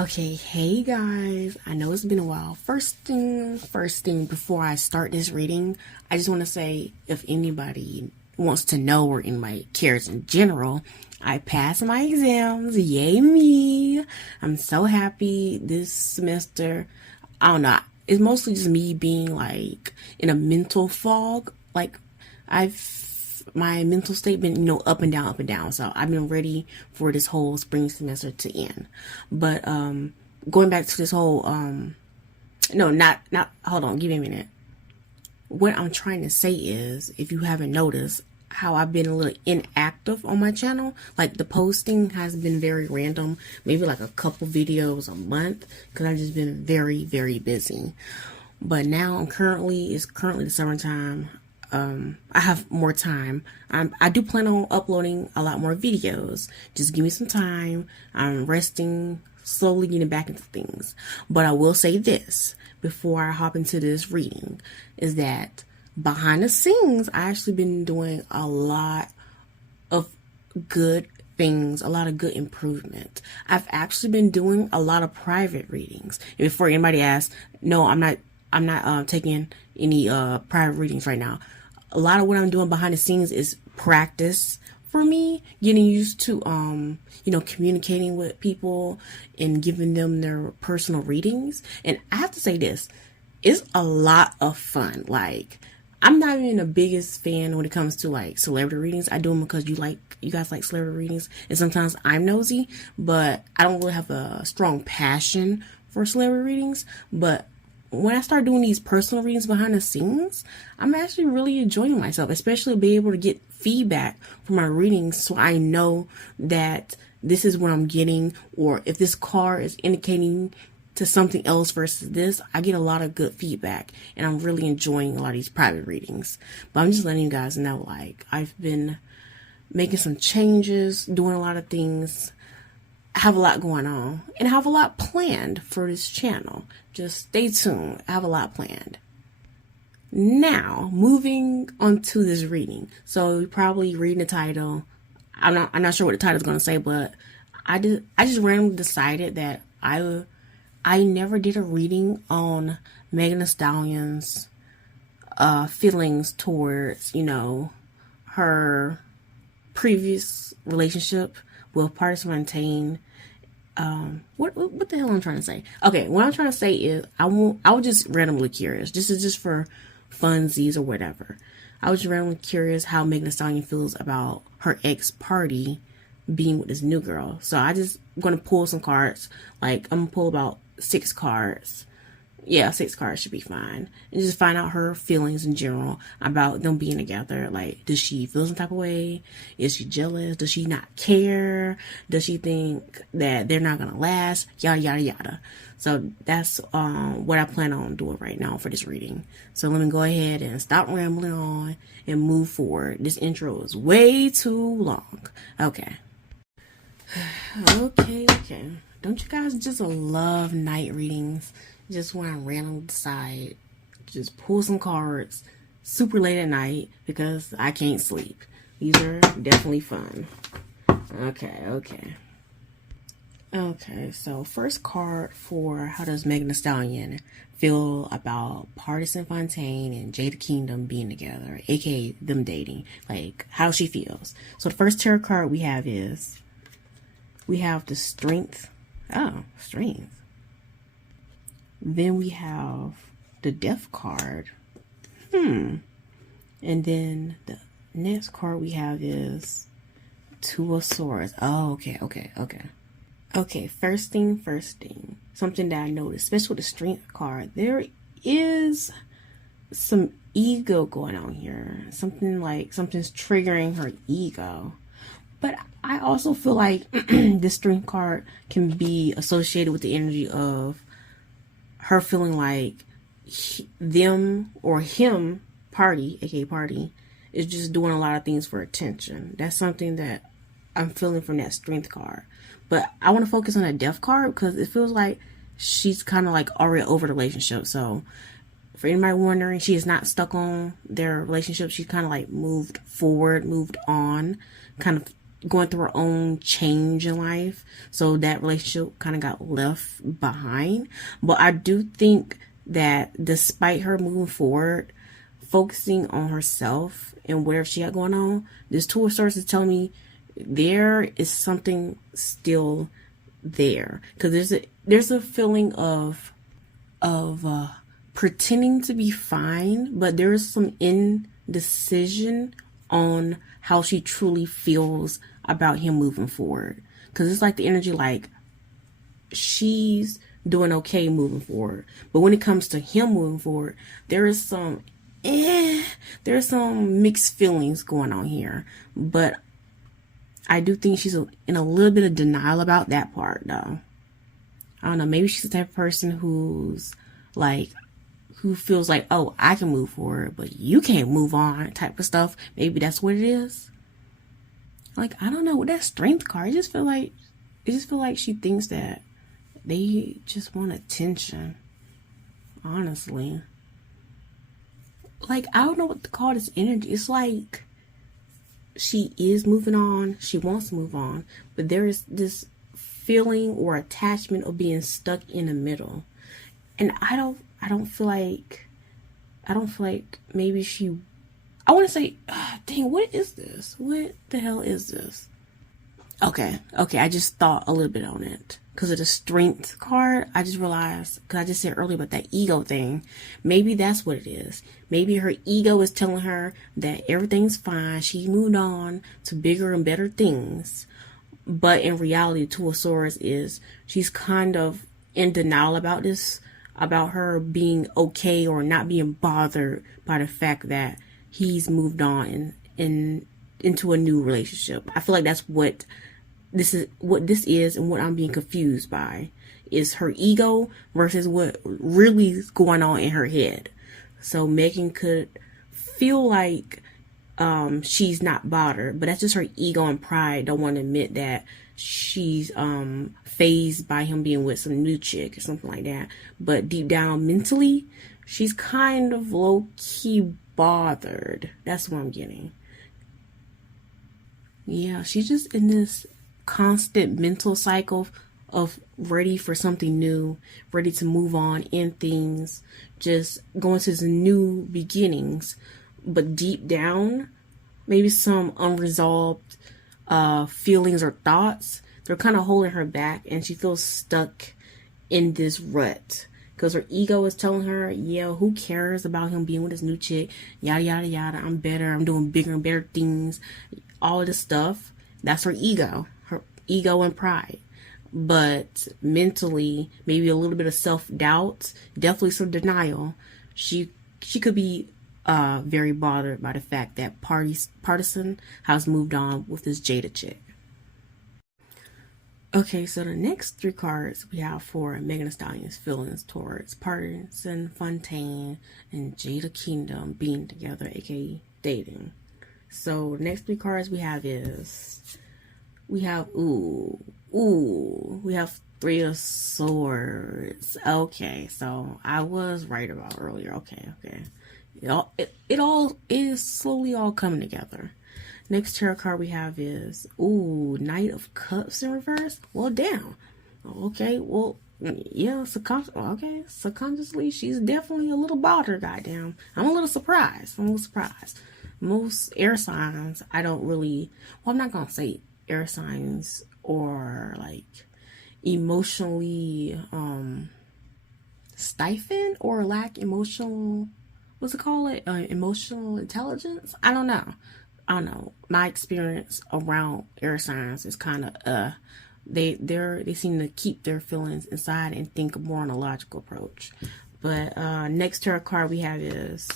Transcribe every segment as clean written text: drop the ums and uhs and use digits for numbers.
Okay, hey guys, I know it's been a while. First thing, before I start this reading, I just want to say if anybody wants to know or anybody cares in general, I passed my exams. Yay me. I'm so happy this semester. I don't know. It's mostly just me being like in a mental fog. Like I've my mental state been up and down, up and down, so I've been ready for this whole spring semester to end. But going back to this whole no, not hold on, give me a minute. What I'm trying to say is, if you haven't noticed how I've been a little inactive on my channel, like the posting has been very random, maybe like a couple videos a month, because I've just been very busy. But now it's currently the summertime. I have more time. I do plan on uploading a lot more videos. Just give me some time. I'm resting, slowly getting back into things. But I will say this before I hop into this reading, is that behind the scenes, I actually been doing a lot of good things, a lot of good improvement. I've actually been doing a lot of private readings. And before anybody asks, no, I'm not taking any private readings right now. A lot of what I'm doing behind the scenes is practice for me, getting used to communicating with people and giving them their personal readings. And I have to say this, it's a lot of fun. Like, I'm not even the biggest fan when it comes to like celebrity readings. I do them because you guys like celebrity readings, and sometimes I'm nosy, but I don't really have a strong passion for celebrity readings. But when I start doing these personal readings behind the scenes, I'm actually really enjoying myself, especially being able to get feedback from my readings, so I know that this is what I'm getting, or if this card is indicating to something else versus this. I get a lot of good feedback, and I'm really enjoying a lot of these private readings. But I'm just letting you guys know, like, I've been making some changes, doing a lot of things. I have a lot going on, and I have a lot planned for this channel. Just stay tuned. I have a lot planned. Now, moving on to this reading. So you're probably reading the title. I'm not sure what the title is going to say, but I just randomly decided that I never did a reading on Megan Thee Stallion's feelings towards, her previous relationship with Pardison Fontaine. What the hell I'm trying to say? Okay, what I'm trying to say is I was just randomly curious. This is just for funsies or whatever. I was just randomly curious how Megan Thee Stallion feels about her ex Party being with this new girl. So I just gonna pull some cards. Like, I'm gonna pull about 6 cards. Yeah, 6 cards should be fine. And just find out her feelings in general about them being together. Like, does she feel some type of way? Is she jealous? Does she not care? Does she think that they're not gonna last? Yada, yada, yada. So that's what I plan on doing right now for this reading. So let me go ahead and stop rambling on and move forward. This intro is way too long. Okay. Okay. Don't you guys just love night readings? Just when I randomly decide, just pull some cards super late at night because I can't sleep. These are definitely fun. Okay, so first card for how does Megan Thee Stallion feel about Pardison Fontaine and Jada Kingdom being together, aka them dating. Like, how she feels. So the first tarot card we have the Strength. Oh, Strength. Then we have the Death card. And then the next card we have is Two of Swords. Oh, okay. Okay, first thing. Something that I noticed, especially with the Strength card, there is some ego going on here. Something's triggering her ego. But I also feel like this Strength card can be associated with the energy of her feeling like them or him, Party, aka Party, is just doing a lot of things for attention. That's something that I'm feeling from that Strength card. But I want to focus on that Death card because it feels like she's kind of like already over the relationship. So for anybody wondering, she is not stuck on their relationship. She's kind of like moved forward, moved on, kind of going through her own change in life, so that relationship kind of got left behind. But I do think that despite her moving forward, focusing on herself and whatever she got going on, this Two of Swords is telling me there is something still there, because there's a feeling of pretending to be fine, but there is some indecision on how she truly feels about him moving forward. Because it's like the energy, like she's doing okay moving forward, but when it comes to him moving forward, there's some mixed feelings going on here. But I do think she's in a little bit of denial about that part, though. I don't know, maybe she's the type of person who feels like, oh, I can move forward, but you can't move on, type of stuff. Maybe that's what it is. Like, I don't know, with that Strength card, I just feel like she thinks that they just want attention. Honestly. Like, I don't know what to call this energy. It's like she is moving on, she wants to move on, but there is this feeling or attachment of being stuck in the middle. And I don't feel like maybe I want to say, dang, what is this? What the hell is this? Okay, I just thought a little bit on it. Because of the Strength card, I just realized, because I just said earlier about that ego thing, maybe that's what it is. Maybe her ego is telling her that everything's fine, she moved on to bigger and better things. But in reality, Two of Swords is, she's kind of in denial about this, about her being okay or not being bothered by the fact that he's moved on into a new relationship. I feel like that's what this is, and what I'm being confused by is her ego versus what really is going on in her head. So Megan could feel like she's not bothered, but that's just her ego and pride don't want to admit that she's phased by him being with some new chick or something like that. But deep down mentally, she's kind of low-key bothered. That's what I'm getting. Yeah, she's just in this constant mental cycle of ready for something new, ready to move on in things, just going to the new beginnings. But deep down, maybe some unresolved feelings or thoughts, they're kind of holding her back, and she feels stuck in this rut. Because her ego is telling her, yeah, who cares about him being with this new chick? Yada, yada, yada. I'm better. I'm doing bigger and better things. All of this stuff. That's her ego and pride. But mentally, maybe a little bit of self-doubt, definitely some denial. She could be very bothered by the fact that Pardison has moved on with this Jada chick. Okay, so the next three cards we have for Megan Thee Stallion's feelings towards Pardison Fontaine and Jada Kingdom being together, aka dating. So the next three cards we have Three of Swords. Okay, so I was right about earlier. Okay. It all is slowly all coming together. Next tarot card we have is Knight of Cups in reverse. Well, damn. Okay, well, yeah, subconsciously, she's definitely a little bothered, goddamn. I'm a little surprised. Most air signs, I don't really, well, I'm not gonna say air signs or like emotionally stifled or lack emotional, emotional intelligence. I don't know. My experience around air signs is kind of they seem to keep their feelings inside and think more on a logical approach. But next tarot card we have is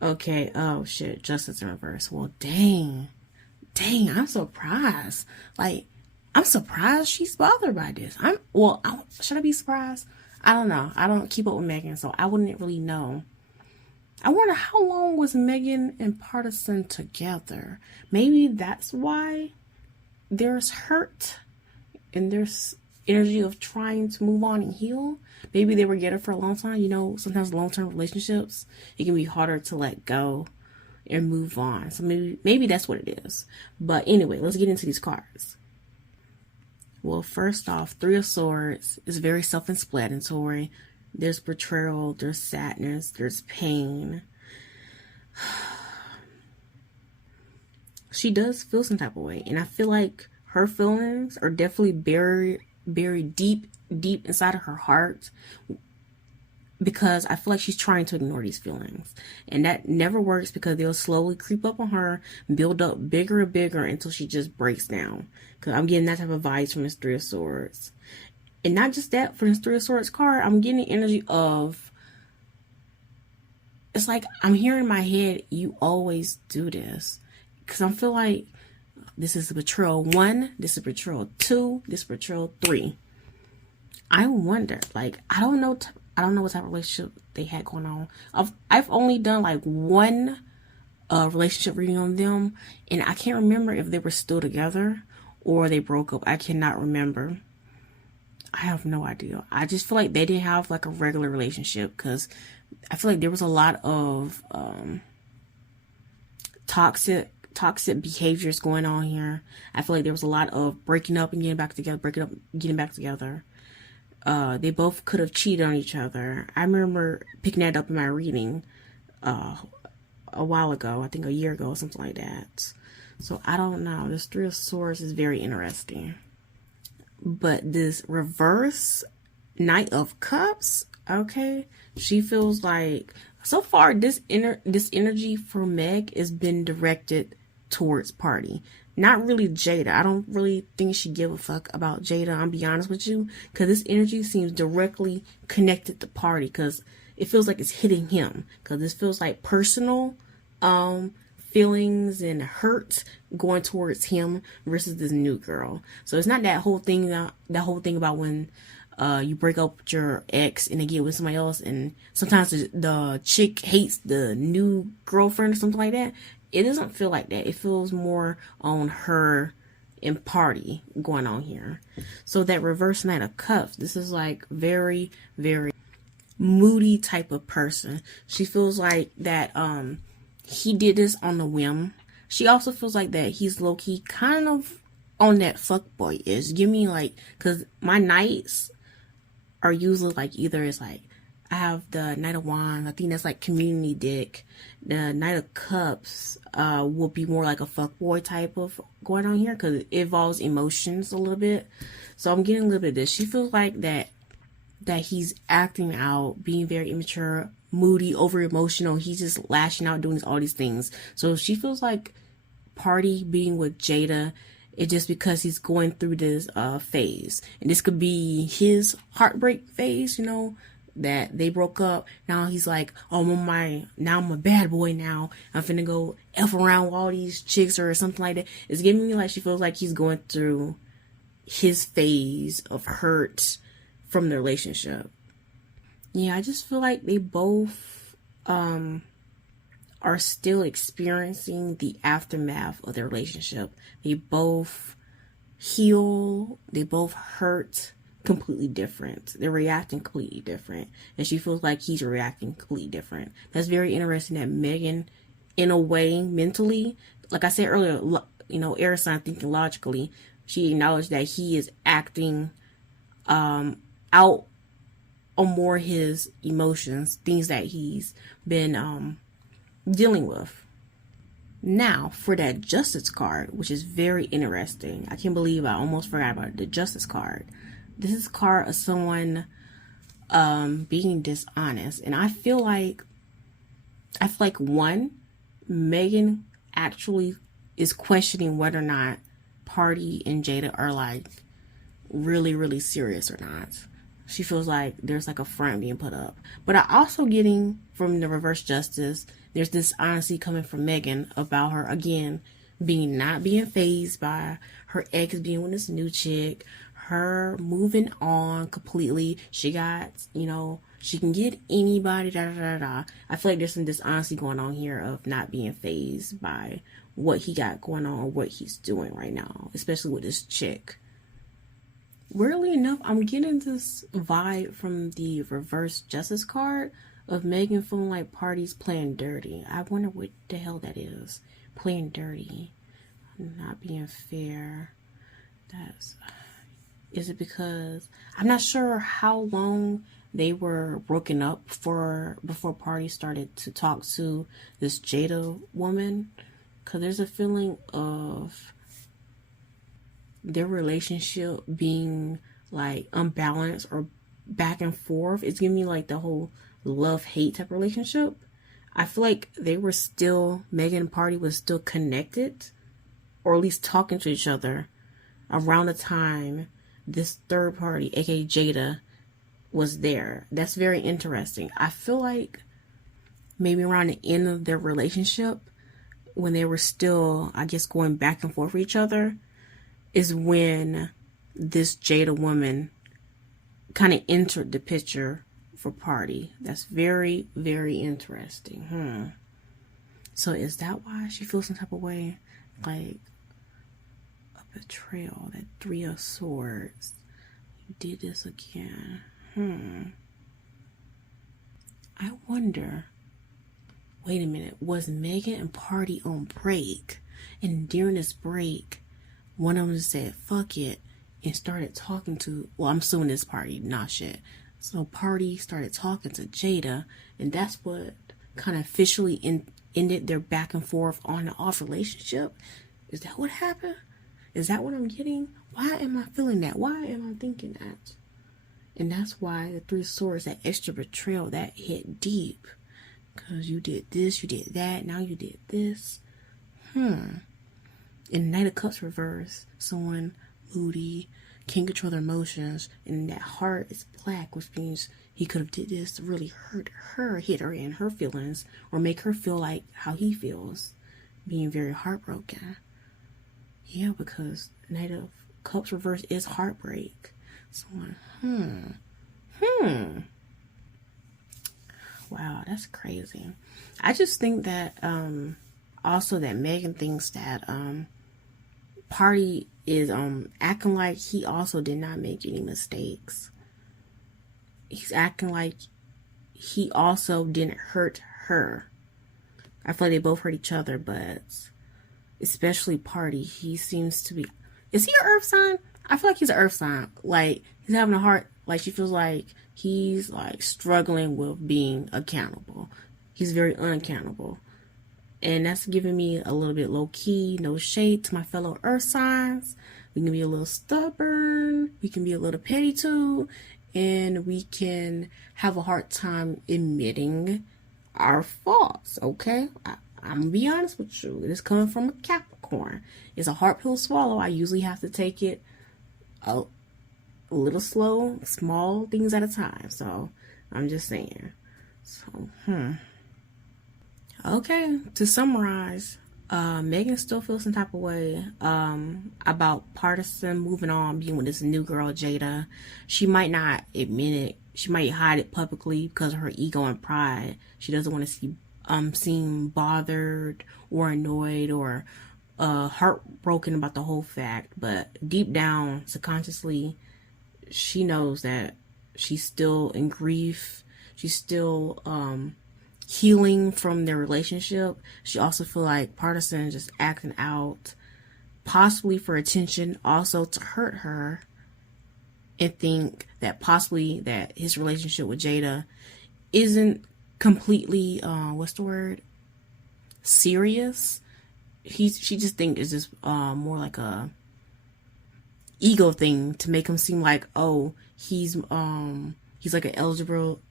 Justice in reverse. Well, dang, I'm surprised. Like, I'm surprised she's bothered by this. Should I be surprised? I don't know. I don't keep up with Megan, so I wouldn't really know. I wonder how long was Megan and Pardison together? Maybe that's why there's hurt and there's energy of trying to move on and heal. Maybe they were together for a long time. You know, sometimes long-term relationships, it can be harder to let go and move on. So maybe that's what it is. But anyway, let's get into these cards. Well, first off, Three of Swords is very self-explanatory. There's betrayal, there's sadness, there's pain. She does feel some type of way, and I feel like her feelings are definitely buried deep inside of her heart, because I feel like she's trying to ignore these feelings, and that never works, because they'll slowly creep up on her, build up bigger and bigger until she just breaks down. Because I'm getting that type of vibes from this Three of Swords. And not just that, for this Three of Swords card, I'm getting the energy of, it's like I'm hearing in my head, you always do this. Because I feel like this is betrayal 1, this is betrayal 2, this is betrayal 3. I wonder, like, I don't know what type of relationship they had going on. I've only done like one relationship reading on them, and I can't remember if they were still together or they broke up. I cannot remember. I have no idea. I just feel like they didn't have like a regular relationship, because I feel like there was a lot of toxic behaviors going on here. I feel like there was a lot of breaking up and getting back together, breaking up, getting back together. They both could have cheated on each other. I remember picking that up in my reading a while ago, I think a year ago, something like that. So I don't know. This Three of Swords is very interesting. But this reverse Knight of Cups, okay, she feels like, so far this energy for Meg has been directed towards Party. Not really Jada. I don't really think she give a fuck about Jada, I'll be honest with you, because this energy seems directly connected to Party, because it feels like it's hitting him, because this feels like personal feelings and hurt going towards him versus this new girl. So it's not that whole thing about when you break up with your ex and they get with somebody else, and sometimes the chick hates the new girlfriend or something like that. It doesn't feel like that. It feels more on her and Party going on here. So that reverse Knight of Cups, this is like very, very moody type of person. She feels like that he did this on a whim. She also feels like that he's low-key kind of on that fuckboy-ish. Give me like, because my nights are usually like, either it's like, I have the Knight of Wands, I think that's like community dick. The Knight of Cups will be more like a fuckboy type of going on here, because it involves emotions a little bit. So I'm getting a little bit of this. She feels like that he's acting out, being very immature, moody, over emotional. He's just lashing out, doing all these things. So she feels like Party being with Jada, it's just because he's going through this phase, and this could be his heartbreak phase, you know, that they broke up. Now he's like, oh, now I'm a bad boy now, I'm finna go F around with all these chicks or something like that. It's giving me like she feels like he's going through his phase of hurt from the relationship. Yeah, I just feel like they both are still experiencing the aftermath of their relationship. They both heal, they both hurt completely different. They're reacting completely different. And she feels like he's reacting completely different. That's very interesting that Megan, in a way, mentally, like I said earlier, you know, air sign thinking logically, she acknowledged that he is acting out on more his emotions, things that he's been dealing with. Now, for that Justice card, which is very interesting. I can't believe I almost forgot about the Justice card. This is a card of someone being dishonest. And I feel like one, Megan actually is questioning whether or not Party and Jada are like really, really serious or not. She feels like there's like a front being put up. But I also getting from the reverse Justice, there's this honesty coming from Megan about her, again, not being fazed by her ex being with this new chick, her moving on completely. She got, you know, she can get anybody, da da da da. I feel like there's some dishonesty going on here of not being fazed by what he got going on or what he's doing right now, especially with this chick. Weirdly enough, I'm getting this vibe from the reverse Justice card of Megan feeling like Party's playing dirty. I wonder what the hell that is. Playing dirty. Not being fair. Is it because I'm not sure how long they were broken up for before Party started to talk to this Jada woman? Because there's a feeling of their relationship being like unbalanced or back and forth. It's giving me like the whole love-hate type relationship. I feel like they were still, Megan and Party was still connected, or at least talking to each other around the time this third party, aka Jada, was there. That's very interesting. I feel like maybe around the end of their relationship, when they were still, I guess, going back and forth with each other, is when this Jada woman kind of entered the picture for Party. That's very, very interesting. So is that why she feels some type of way? Like a betrayal, that Three of Swords. You did this again. I wonder, wait a minute, was Megan and Party on break? And during this break, one of them said, fuck it, and started talking to, well, I'm suing this Party, nah shit. So Party started talking to Jada, and that's what kind of officially ended their back and forth on and off relationship. Is that what happened? Is that what I'm getting? Why am I feeling that? Why am I thinking that? And that's why the Three Swords, that extra betrayal, that hit deep. Because you did this, you did that, now you did this. In Knight of Cups reverse, someone moody, can't control their emotions, and that heart is black, which means he could have did this to really hurt her, hit her in her feelings, or make her feel like how he feels, being very heartbroken. Yeah, because Knight of Cups reverse is heartbreak. Someone, Wow, that's crazy. I just think that, also that Megan thinks that, Party is, acting like he also did not make any mistakes. He's acting like he also didn't hurt her. I feel like they both hurt each other, but especially Party, he seems to be, is he an earth sign? I feel like he's an earth sign. Like, he's having a heart, like she feels like he's like struggling with being accountable. He's very unaccountable. And that's giving me a little bit low key, no shade to my fellow earth signs. We can be a little stubborn. We can be a little petty too. And we can have a hard time admitting our faults, okay? I'm gonna be honest with you. This coming from a Capricorn. It's a hard pill to swallow. I usually have to take it a little slow, small things at a time. So I'm just saying. So, Okay, to summarize, Megan still feels some type of way about Pardison moving on, being with this new girl, Jada. She might not admit it. She might hide it publicly because of her ego and pride. She doesn't want to seem bothered or annoyed or heartbroken about the whole fact. But deep down, subconsciously, she knows that she's still in grief. She's still healing from their relationship. She also feel like Pardison just acting out, possibly for attention, also to hurt her, and think that possibly that his relationship with Jada isn't completely serious. She just think it's just more like a ego thing to make him seem like, oh, he's like an eligible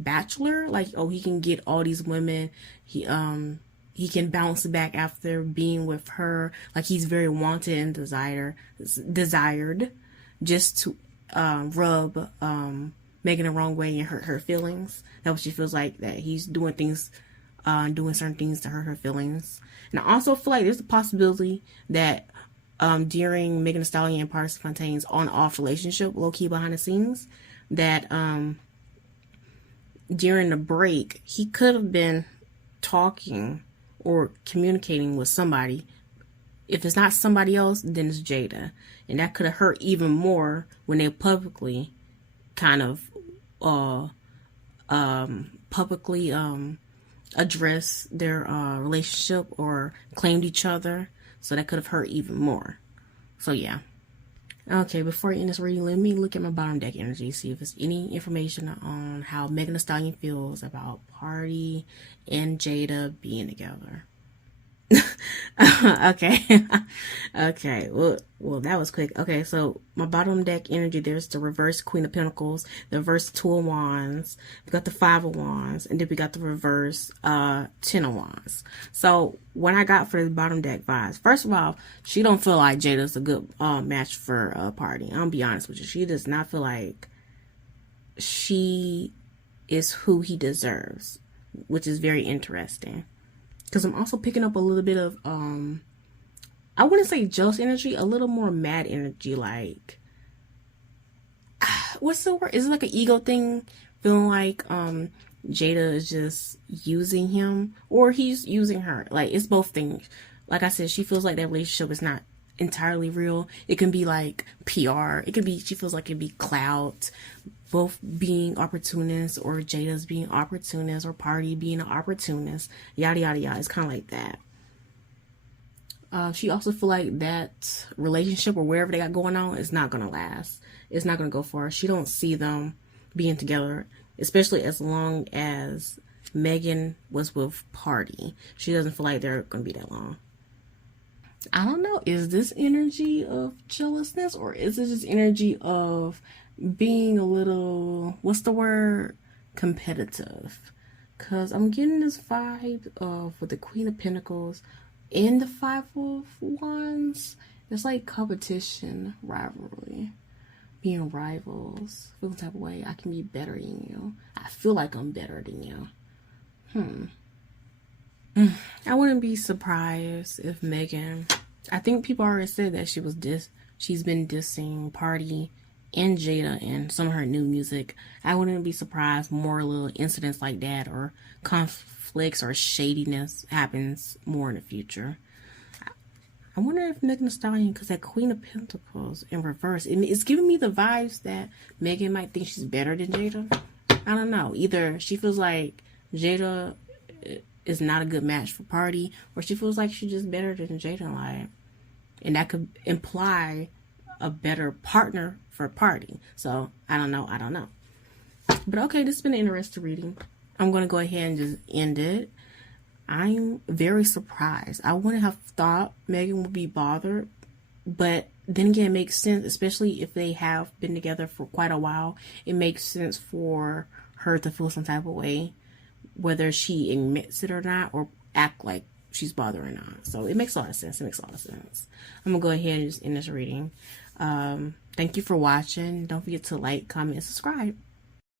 bachelor, like, oh, he can get all these women, he can bounce back after being with her, like he's very wanted and desired just to rub Megan the wrong way and hurt her feelings. That's what she feels like, that he's doing certain things to hurt her feelings. And I also feel like there's a possibility that during Megan Thee Stallion and Pardison Fontaine's on-off relationship, low-key behind the scenes, that during the break, he could have been talking or communicating with somebody. If it's not somebody else, then it's Jada. And that could have hurt even more when they publicly kind of publicly address their relationship or claimed each other. So that could have hurt even more. So yeah. Okay, before I end this reading, let me look at my bottom deck energy, see if there's any information on how Megan Thee Stallion feels about Party and Jada being together. Okay. Okay. Well, that was quick. Okay, so my bottom deck energy, there's the reverse Queen of Pentacles, the reverse Two of Wands, we got the Five of Wands, and then we got the reverse Ten of Wands. So what I got for the bottom deck vibes, first of all, she don't feel like Jada's a good match for Party. I'll be honest with you. She does not feel like she is who he deserves, which is very interesting. Because I'm also picking up a little bit of, I wouldn't say jealous energy, a little more mad energy, like, what's the word? Is it like an ego thing? Feeling like Jada is just using him, or he's using her. Like, it's both things. Like I said, she feels like that relationship is not entirely real. It can be like PR. It could be, she feels like it could be clout. Both being opportunists, or Jada's being opportunist, or Party being an opportunist, yada yada yada. It's kind of like that. She also feel like that relationship or whatever they got going on is not gonna last. It's not gonna go far. She don't see them being together, especially as long as Megan was with Party. She doesn't feel like they're gonna be that long. I don't know. Is this energy of jealousness, or is it just energy of being a little, what's the word, competitive? Because I'm getting this vibe of, with the Queen of Pentacles and the Five of Wands, it's like competition, rivalry, being rivals. Feel the type of way, I can be better than you. I feel like I'm better than you. I wouldn't be surprised if Megan, I think people already said that she's been dissing Party and Jada and some of her new music. I wouldn't be surprised more little incidents like that, or conflicts or shadiness happens more in the future. I wonder if Megan Thee Stallion, because that Queen of Pentacles in reverse, it's giving me the vibes that Megan might think she's better than Jada. I don't know. Either she feels like Jada is not a good match for Party, or she feels like she's just better than Jada, like, and that could imply a better partner for Party. So I don't know. But okay, this has been an interesting reading. I'm going to go ahead and just end it. I'm very surprised. I wouldn't have thought Megan would be bothered, but then again, it makes sense, especially if they have been together for quite a while. It makes sense for her to feel some type of way, whether she admits it or not, or act like she's bothered or not. So it makes a lot of sense. I'm gonna go ahead and just end this reading. Thank you for watching. Don't forget to like, comment, and subscribe.